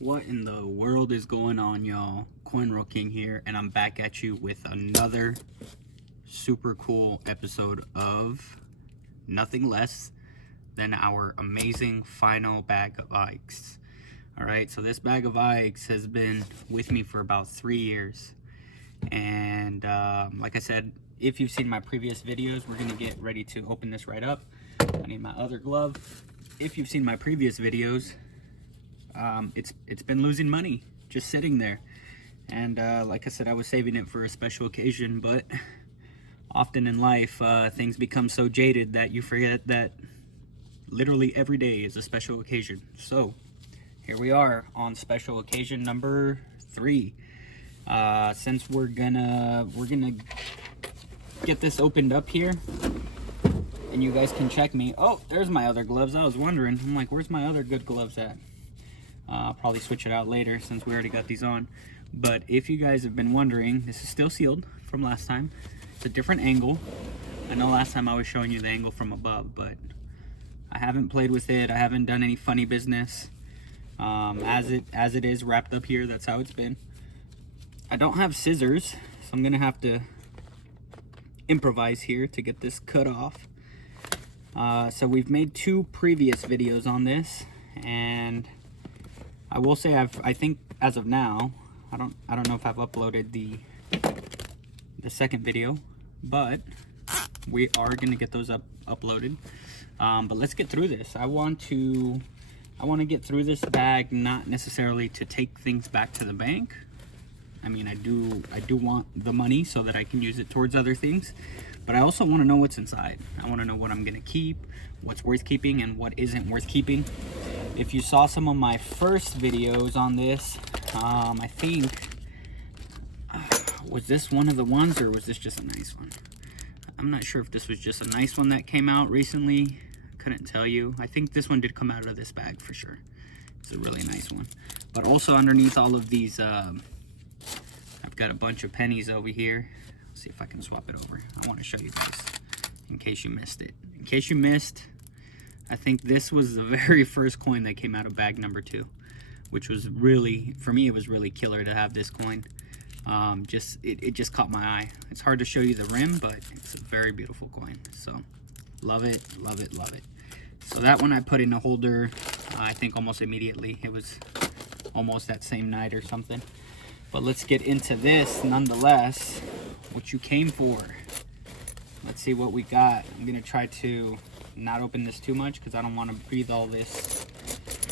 What in the world is going on, y'all? Coinro King here, and I'm back at you with another super cool episode of nothing less than our amazing final bag of Ikes. Alright, so this bag of Ikes has been with me for about 3 years. And like I said, if you've seen my previous videos, we're going to get ready to open this right up. I need my other glove. If you've seen my previous videos, it's been losing money just sitting there, and like I said, I was saving it for a special occasion, but often in life things become so jaded that you forget that literally every day is a special occasion. So here we are on special occasion number 3. Since we're gonna get this opened up here, and you guys can check me. Oh, there's my other gloves. I was wondering, I'm like, where's my other good gloves at? I'll probably switch it out later since we already got these on. But if you guys have been wondering, this is still sealed from last time. It's a different angle. I know last time I was showing you the angle from above, but I haven't played with it. I haven't done any funny business. As it is wrapped up here, that's how it's been. I don't have scissors, so I'm gonna have to improvise here to get this cut off. So we've made 2 previous videos on this, and I will say I think as of now, I don't know if I've uploaded the second video, but we are gonna get those uploaded. But let's get through this. I want to get through this bag, not necessarily to take things back to the bank. I mean, I do want the money so that I can use it towards other things, but I also want to know what's inside. I want to know what I'm gonna keep, what's worth keeping, and what isn't worth keeping. If you saw some of my first videos on this, I think, was this one of the ones, or was this just a nice one? I'm not sure if this was just a nice one that came out recently. Couldn't tell you. I think this one did come out of this bag for sure. It's a really nice one. But also underneath all of these, I've got a bunch of pennies over here. Let's see if I can swap it over. I want to show you guys in case you missed it. In case you missed, I think this was the very first coin that came out of bag number 2, which was really, for me, it was really killer to have this coin. It just caught my eye. It's hard to show you the rim, but it's a very beautiful coin. So love it, love it, love it. So that one I put in a holder, I think almost immediately. It was almost that same night or something. But let's get into this nonetheless, what you came for. Let's see what we got. I'm gonna try to not open this too much because I don't want to breathe all this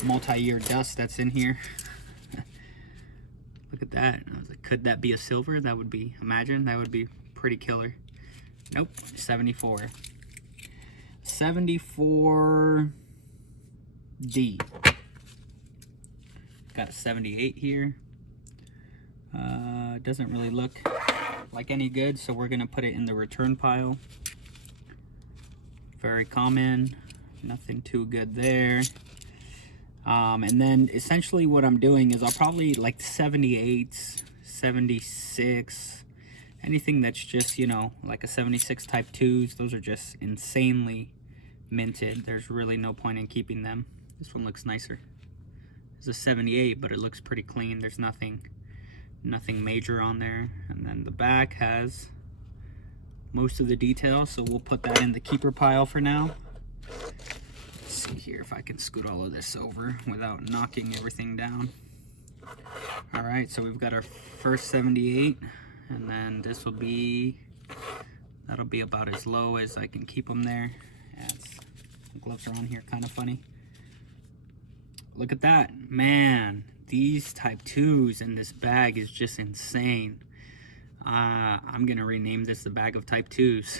multi-year dust that's in here. Look at that. I was like, could that be a silver? That would be, imagine, that would be pretty killer. Nope, 74. 74D. Got a 78 here. Doesn't really look like any good, so we're gonna put it in the return pile. Very common, nothing too good there. And then essentially what I'm doing is I'll probably like 78s, 76, anything that's just, you know, like a 76 type 2s. Those are just insanely minted. There's really no point in keeping them. This one looks nicer. It's a 78, but it looks pretty clean. There's nothing major on there. And then the back has most of the detail, so we'll put that in the keeper pile for now. Let's see here if I can scoot all of this over without knocking everything down. All right, so we've got our first 78, and then this will be, that'll be about as low as I can keep them there. Yeah, the gloves are on here, kind of funny. Look at that, man. These type 2s in this bag is just insane. I'm gonna rename this the bag of type 2s.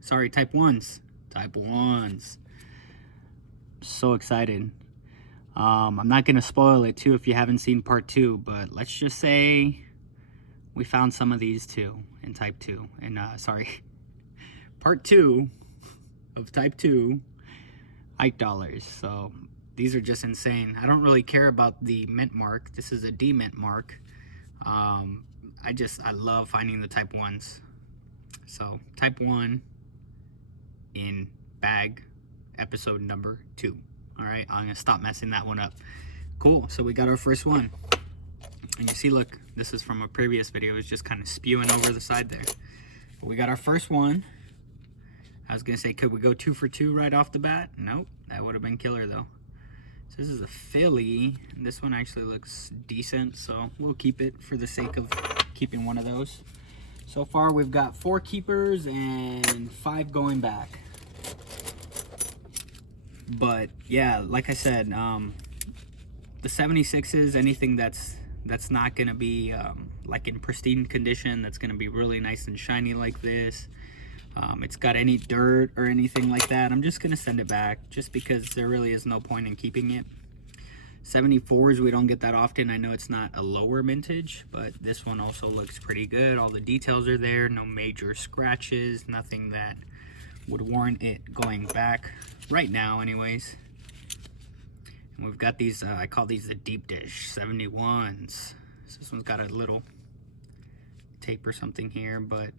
Sorry, type 1s. Type 1s. So excited. I'm not gonna spoil it too if you haven't seen part 2, but let's just say we found some of these too in type 2. And sorry, part 2 of type 2 Ike dollars. So these are just insane. I don't really care about the mint mark. This is a D-mint mark. I love finding the type 1s. So type 1 in bag episode number 2. All right, I'm gonna stop messing that one up. Cool, so we got our first one. And you see, look, this is from a previous video. It's just kind of spewing over the side there. But we got our first one. I was gonna say, could we go 2 for 2 right off the bat? Nope, that would have been killer though. So this is a Philly. And this one actually looks decent, so we'll keep it for the sake of keeping one of those. So far we've got 4 keepers and 5 going back. But yeah, like I said, the 76s, anything that's not gonna be like in pristine condition, that's gonna be really nice and shiny like this, it's got any dirt or anything like that, I'm just gonna send it back, just because there really is no point in keeping it. 74s, we don't get that often. I know it's not a lower mintage, but this one also looks pretty good. All the details are there, no major scratches, nothing that would warrant it going back right now anyways. And we've got these, I call these the deep dish 71s. So this one's got a little tape or something here, but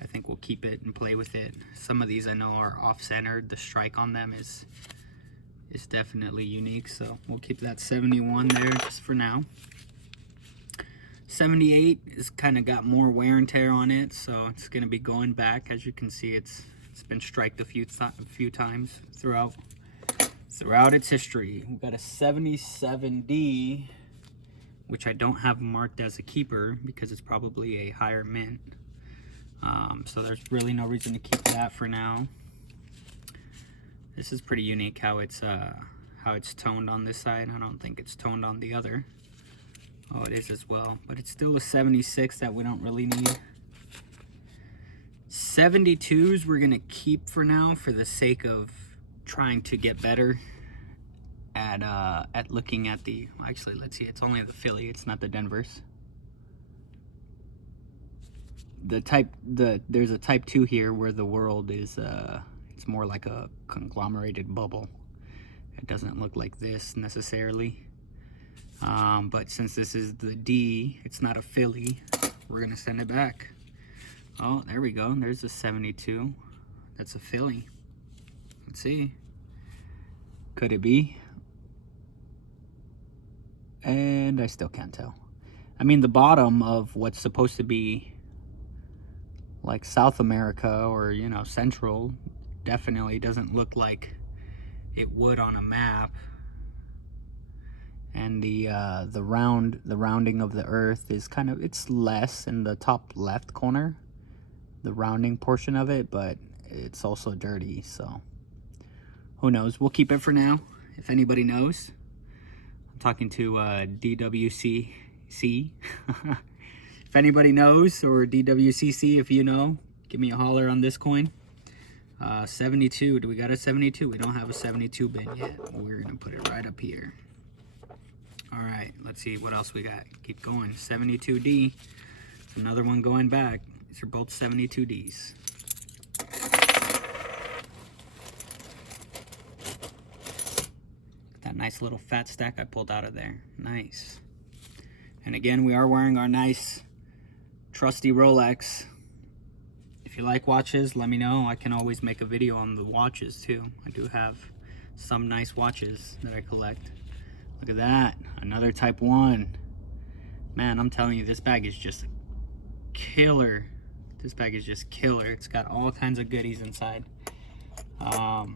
I think we'll keep it and play with it. Some of these I know are off-centered. The strike on them is definitely unique, so we'll keep that 71 there just for now. 78 has kind of got more wear and tear on it, so it's going to be going back. As you can see, it's been striked a few times throughout its history. We've got a 77D, which I don't have marked as a keeper because it's probably a higher mint. So there's really no reason to keep that for now. This is pretty unique how it's toned on this side. I don't think it's toned on the other. Oh, it is as well, but it's still a 76 that we don't really need. 72s we're gonna keep for now for the sake of trying to get better at looking at the, actually let's see, it's only the Philly, it's not the Denvers. There's a type 2 here where the world is it's more like a conglomerated bubble. It doesn't look like this necessarily, but since this is the D, it's not a Philly, we're gonna send it back. Oh, there we go, there's a 72. That's a Philly. Let's see, could it be? And I still can't tell. I mean, the bottom of what's supposed to be like South America or, you know, Central definitely doesn't look like it would on a map. And the rounding of the earth is kind of, it's less in the top left corner, the rounding portion of it, but it's also dirty, so who knows. We'll keep it for now. If anybody knows, I'm talking to DWCC. If anybody knows, or DWCC, if you know, give me a holler on this coin. 72, do we got a 72? We don't have a 72 bin yet. We're gonna put it right up here. All right, let's see what else we got. Keep going. 72D. It's another one going back. These are both 72Ds. That nice little fat stack I pulled out of there. Nice. And again, we are wearing our nice trusty Rolex. If you like watches, let me know. I can always make a video on the watches too. I do have some nice watches that I collect. Look at that, another type 1. Man, I'm telling you, this bag is just killer. This bag is just killer. It's got all kinds of goodies inside. I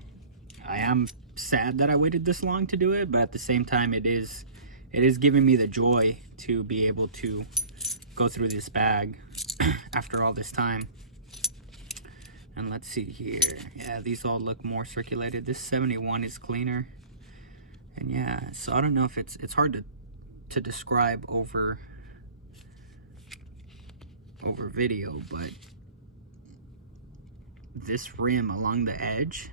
am sad that I waited this long to do it, but at the same time, it is giving me the joy to be able to go through this bag after all this time. And let's see here. Yeah, these all look more circulated. This 71 is cleaner. And yeah, so I don't know if it's hard to describe over video, but this rim along the edge,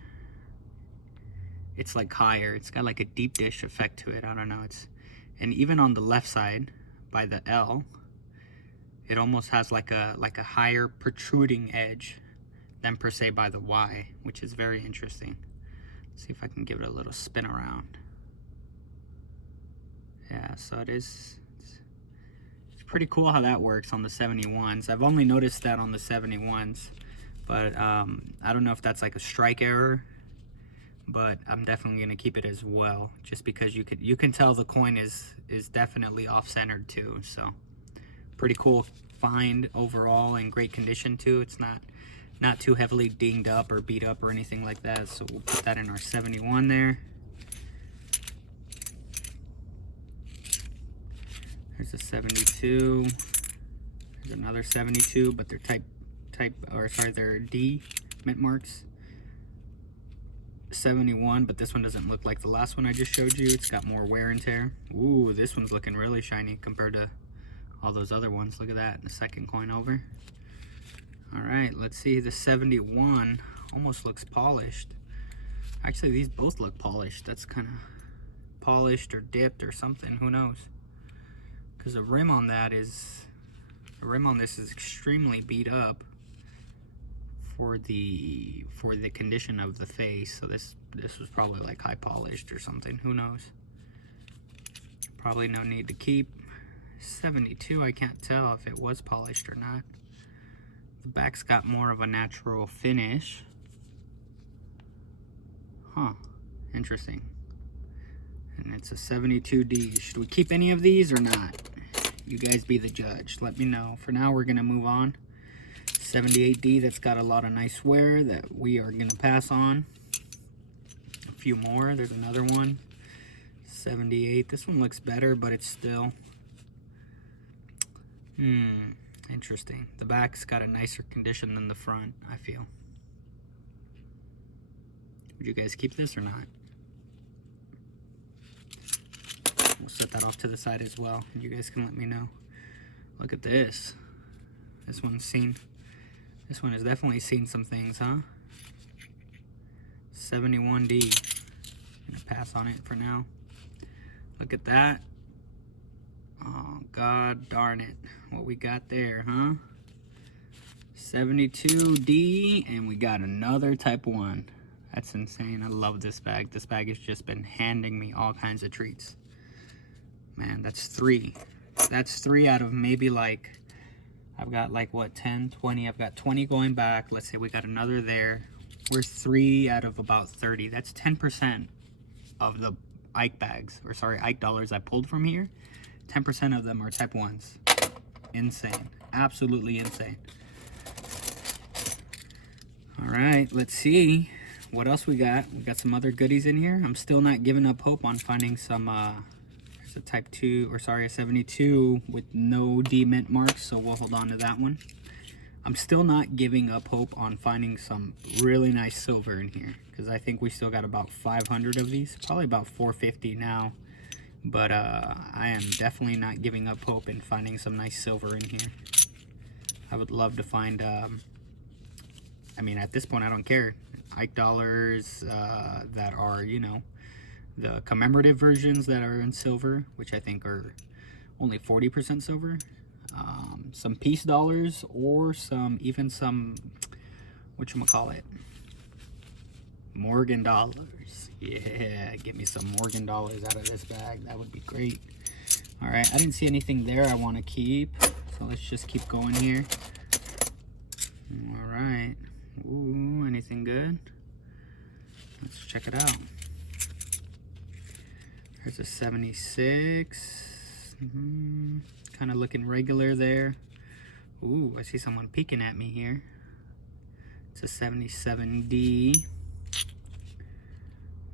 it's like higher. It's got like a deep dish effect to it. I don't know. And even on the left side by the L, it almost has like a higher protruding edge than per se by the Y, which is very interesting. Let's see if I can give it a little spin around. Yeah, so it's pretty cool how that works on the 71s. I've only noticed that on the 71s, but I don't know if that's like a strike error. but I'm definitely gonna keep it as well, just because you can tell the coin is definitely off-centered too. So pretty cool find overall, in great condition too. It's not too heavily dinged up or beat up or anything like that. So we'll put that in our 71 there. There's a 72. There's another 72, but they're they're D mint marks. 71, but this one doesn't look like the last one I just showed you. It's got more wear and tear. Ooh, this one's looking really shiny compared to all those other ones. Look at that, the second coin over. All right, let's see. The 71 almost looks polished. Actually, these both look polished. That's kind of polished or dipped or something. Who knows? Because the rim on this is extremely beat up for the condition of the face. So this was probably like high polished or something. Who knows? Probably no need to keep. 72, I can't tell if it was polished or not. The back's got more of a natural finish. Huh, interesting. And it's a 72D. Should we keep any of these or not? You guys be the judge. Let me know. For now, we're gonna move on. 78D, that's got a lot of nice wear that we are gonna pass on. A few more. There's another one. 78. This one looks better, but it's still interesting. The back's got a nicer condition than the front, I feel. Would you guys keep this or not? We'll set that off to the side as well. You guys can let me know. Look at this. This one has definitely seen some things, huh? 71D. I'm gonna pass on it for now. Look at that. Oh, god darn it. What we got there, huh? 72D, and we got another type 1. That's insane. I love this bag. This bag has just been handing me all kinds of treats. Man, that's 3. That's 3 out of maybe like, I've got like what, 10, 20. I've got 20 going back. Let's say we got another there. We're 3 out of about 30. That's 10% of the Ike bags, or sorry, Ike dollars I pulled from here. 10% of them are type 1s. Insane. Absolutely insane. All right, let's see what else we got. We got some other goodies in here. I'm still not giving up hope on finding some, there's a type 2, or sorry, a 72 with no D mint marks, so we'll hold on to that one. I'm still not giving up hope on finding some really nice silver in here, because I think we still got about 500 of these, probably about 450 now. But I am definitely not giving up hope in finding some nice silver in here. I would love to find, I mean, at this point, I don't care. Ike dollars that are, you know, the commemorative versions that are in silver, which I think are only 40% silver. Some peace dollars, or even some, whatchamacallit, Morgan dollars. Yeah, get me some Morgan dollars out of this bag. That would be great. All right, I didn't see anything there I want to keep, so let's just keep going here. All right. Ooh, anything good? Let's check it out. There's a 76. Kind of looking regular there. Ooh, I see someone peeking at me here. It's a 77D.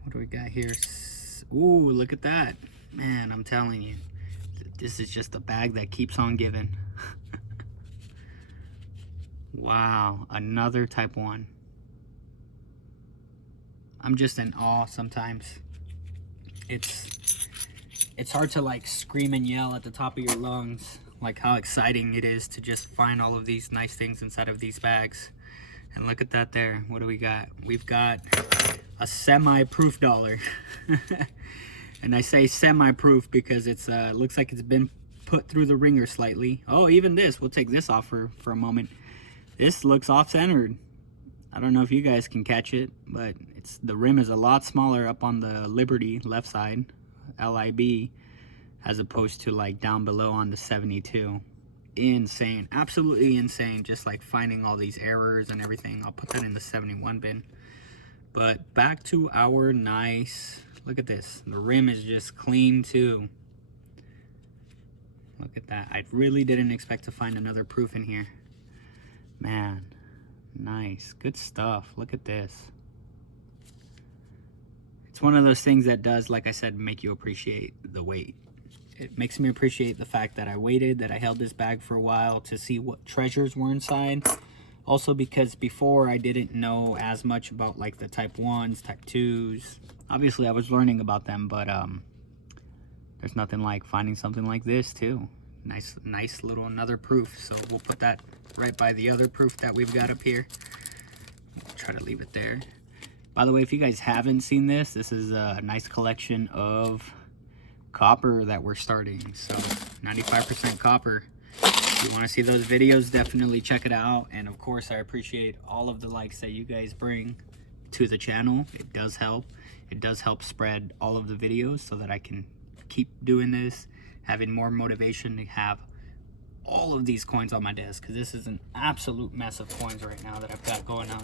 What do we got here? Ooh, look at that. Man, I'm telling you, this is just a bag that keeps on giving. Wow, another type 1. I'm just in awe sometimes. It's hard to like scream and yell at the top of your lungs, like how exciting it is to just find all of these nice things inside of these bags. And look at that there. What do we got? We've got a semi-proof dollar. And I say semi-proof because it's looks like it's been put through the ringer slightly. Oh, even this. We'll take this off for a moment. This looks off-centered. I don't know if you guys can catch it, but the rim is a lot smaller up on the Liberty left side, LIB, as opposed to like down below on the 72. Insane, absolutely insane. Just like finding all these errors and everything. I'll put that in the 71 bin. But back to our nice, look at this. The rim is just clean too. Look at that. I really didn't expect to find another proof in here. Man, nice, good stuff. Look at this. It's one of those things that does, like I said, make you appreciate the wait. It makes me appreciate the fact that I waited, that I held this bag for a while to see what treasures were inside. Also because before I didn't know as much about like the type 1s, type 2s. Obviously I was learning about them, but there's nothing like finding something like this too. Nice little another proof. So we'll put that right by the other proof that we've got up here. We'll try to leave it there. By the way, if you guys haven't seen this, this is a nice collection of copper that we're starting. So 95% copper. If you want to see those videos, definitely check it out. And of course, I appreciate all of the likes that you guys bring to the channel. It does help. It does help spread all of the videos so that I can keep doing this, having more motivation to have all of these coins on my desk, because this is an absolute mess of coins right now that I've got going on.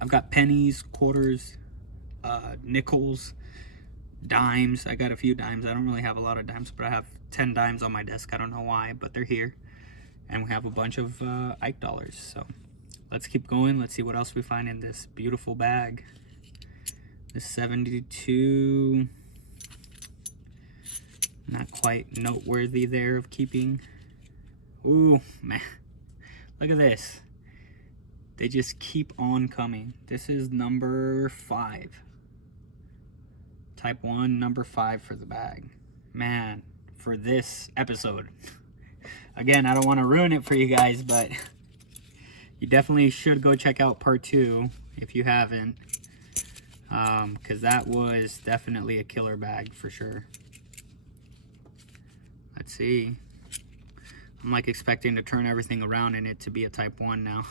I've got pennies, quarters, nickels, dimes. I got a few dimes. I don't really have a lot of dimes, but I have 10 dimes on my desk. I don't know why, but they're here. And we have a bunch of Ike dollars. So let's keep going. Let's see what else we find in this beautiful bag. This 72, not quite noteworthy there of keeping. Ooh, man, look at this. They just keep on coming. This is number 5. Type 1, number 5 for the bag. Man, for this episode. Again, I don't want to ruin it for you guys, but you definitely should go check out part 2 if you haven't. Because that was definitely a killer bag for sure. Let's see. I'm like expecting to turn everything around in it to be a type 1 now.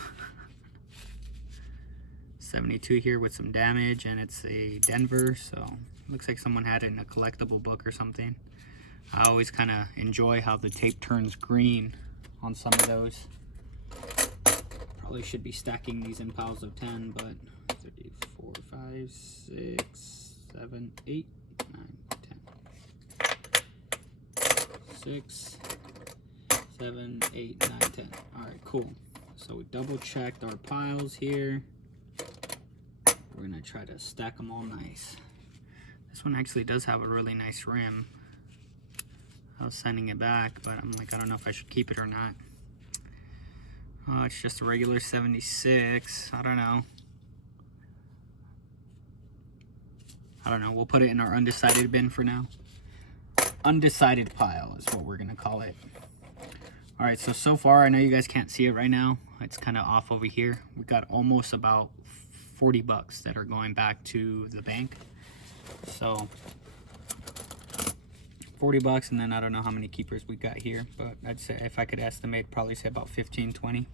72 here with some damage, and it's a Denver, so looks like someone had it in a collectible book or something. I always kind of enjoy how the tape turns green on some of those. Probably should be stacking these in piles of 10, but 3, 4, 5, 6, 7, 8, 9, 10. 6, 7, 8, 9, 10. All right, cool. So we double checked our piles here. We're gonna try to stack them all nice. This one actually does have a really nice rim. I was sending it back, but I'm like, I don't know if I should keep it or not. Oh, it's just a regular 76. I don't know. We'll put it in our undecided bin for now. Undecided pile is what we're gonna call it. All right, so far, I know you guys can't see it right now. It's kind of off over here. We got almost about 40 bucks that are going back to the bank. So 40 bucks, and then I don't know how many keepers we got here, but I'd say if I could estimate, probably say about 15, 20.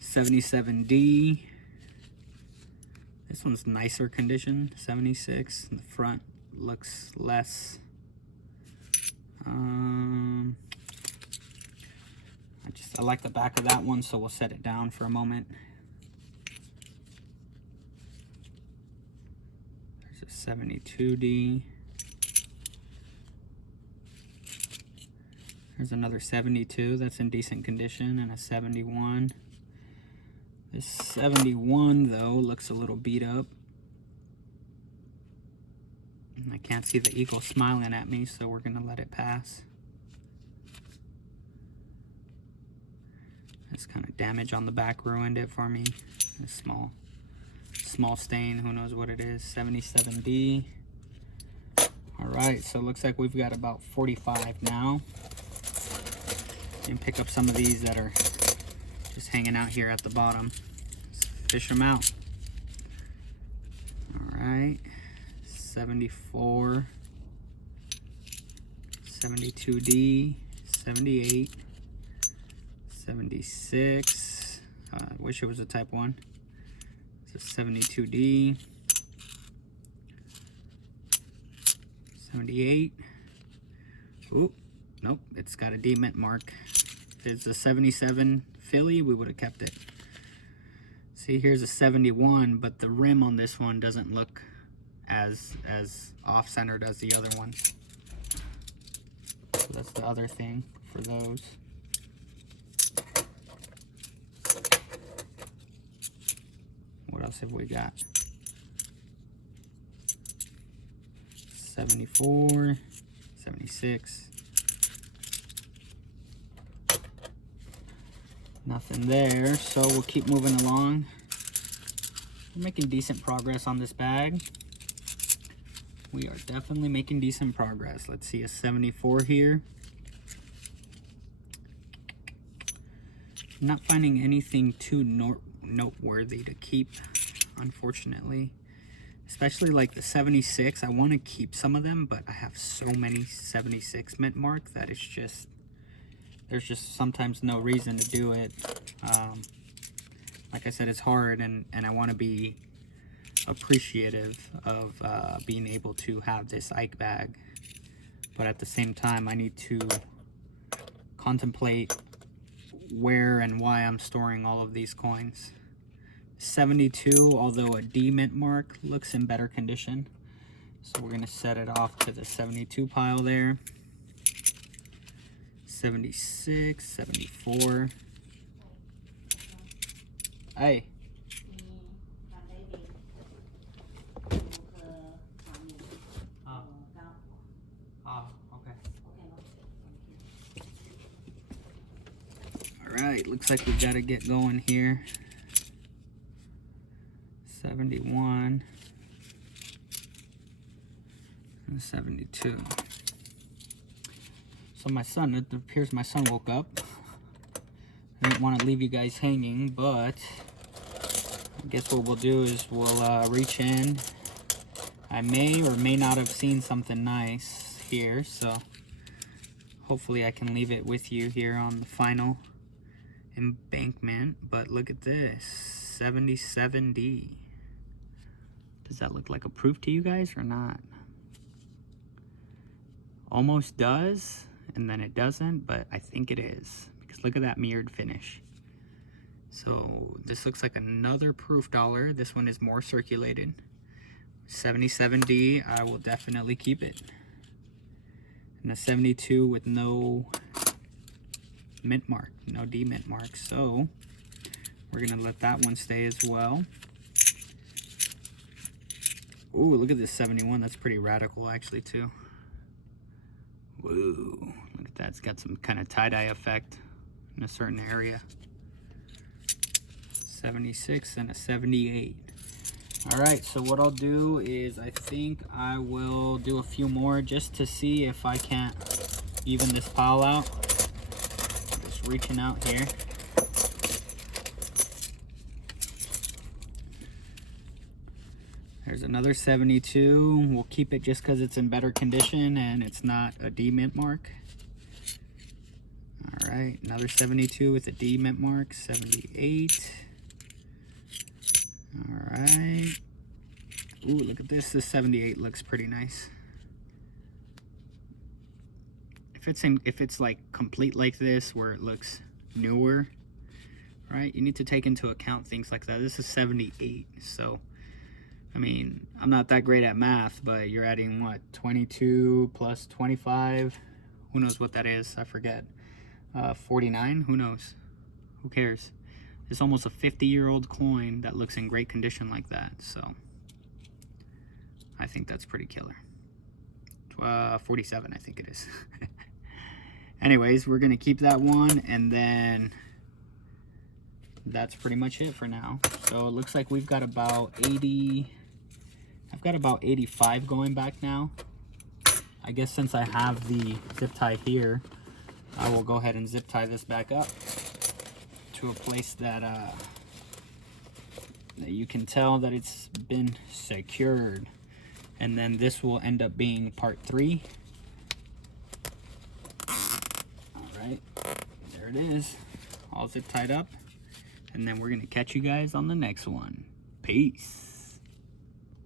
77D. This one's nicer condition. 76. The front looks less. I like the back of that one, so we'll set it down for a moment. There's a 72D. There's another 72 that's in decent condition, and a 71. This 71 though looks a little beat up. And I can't see the eagle smiling at me, so we're gonna let it pass. This kind of damage on the back ruined it for me. A small stain, who knows what it is. 77D. All right, so it looks like we've got about 45 now. And pick up some of these that are just hanging out here at the bottom. Let's fish them out. All right, 74, 72D, 78, 76. I wish it was a type 1. It's a 72D, 78. Oop, nope, it's got a demint mark. If it's a 77 Philly, we would have kept it. See, here's a 71, but the rim on this one doesn't look as off-centered as the other ones. So that's the other thing for those. What else have we got? 74, 76. Nothing there, so we'll keep moving along. We're making decent progress on this bag. We are definitely making decent progress. Let's see, a 74 here. I'm not finding anything too noteworthy to keep, unfortunately. Especially like the 76. I want to keep some of them, but I have so many 76 mint mark that it's just, there's just sometimes no reason to do it. Like I said, it's hard, and I want to be appreciative of being able to have this Ike bag. But at the same time, I need to contemplate where and why I'm storing all of these coins. 72, although a D mint mark, looks in better condition. So we're going to set it off to the 72 pile there. 76, 74. Hey. Okay. Alright, looks like we've got to get going here. 71 and 72. So my son, it appears my son woke up. I didn't want to leave you guys hanging, but I guess what we'll do is we'll reach in. I may or may not have seen something nice here, so hopefully I can leave it with you here on the final embankment. But look at this, 77D. Does that look like a proof to you guys or not? Almost does, and then it doesn't, but I think it is, because look at that mirrored finish. So this looks like another proof dollar. This one is more circulated. 77D, I will definitely keep it. And a 72 with no mint mark, no D mint mark. So we're gonna let that one stay as well. Ooh, look at this 71. That's pretty radical actually too. Whoa, look at that. It's got some kind of tie-dye effect in a certain area. 76 and a 78. All right, so what I'll do is I think I will do a few more just to see if I can't even this pile out. Just reaching out here. There's another 72. We'll keep it just because it's in better condition and it's not a D mint mark. All right, another 72 with a D mint mark. 78. All right. Ooh, look at this. This 78 looks pretty nice. If it's like complete like this, where it looks newer, right? You need to take into account things like that. This is 78, so I mean, I'm not that great at math, but you're adding what, 22 plus 25? Who knows what that is? I forget. 49? Who knows? Who cares? It's almost a 50-year-old coin that looks in great condition like that, so I think that's pretty killer. 47, I think it is. Anyways, we're gonna keep that one, and then that's pretty much it for now. So it looks like we've got about 80. I've got about 85 going back now. I guess since I have the zip tie here, I will go ahead and zip tie this back up to a place that that you can tell that it's been secured. And then this will end up being part 3. All right, there it is, all zip tied up. And then we're gonna catch you guys on the next one. Peace.